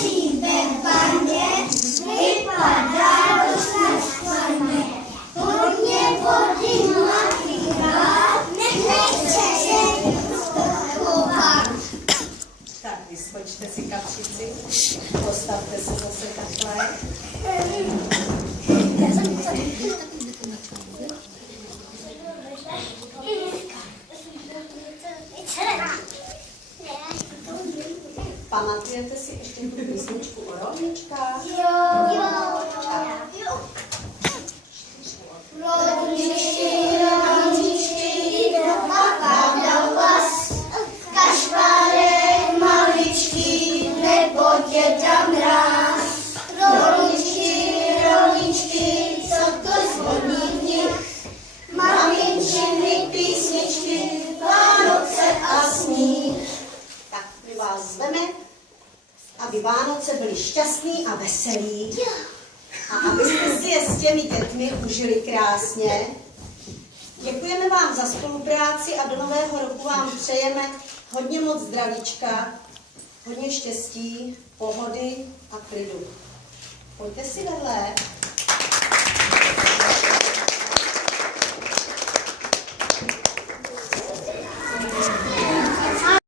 Tančí ve bandě, vypadá dost naštvaně. Hodně vody mladý rád, nechce se chovat. Tak, vyspočte si kapřici, postavte se zase takhle. Pamatujete si ještě tu písničku o rovničkách? Jo. Rovničky, dopadal vás, kašpárek maličký, nebo děda mráz. Rovničky, co to zvoní v nich, maminčiny písničky, Vánoce a sníh. Tak my vás zveme, aby Vánoce byly šťastný a veselý. A abyste si je s těmi dětmi užili krásně. Děkujeme vám za spolupráci a do nového roku vám přejeme hodně moc zdravíčka, hodně štěstí, pohody a klidu. Pojďte si vedle.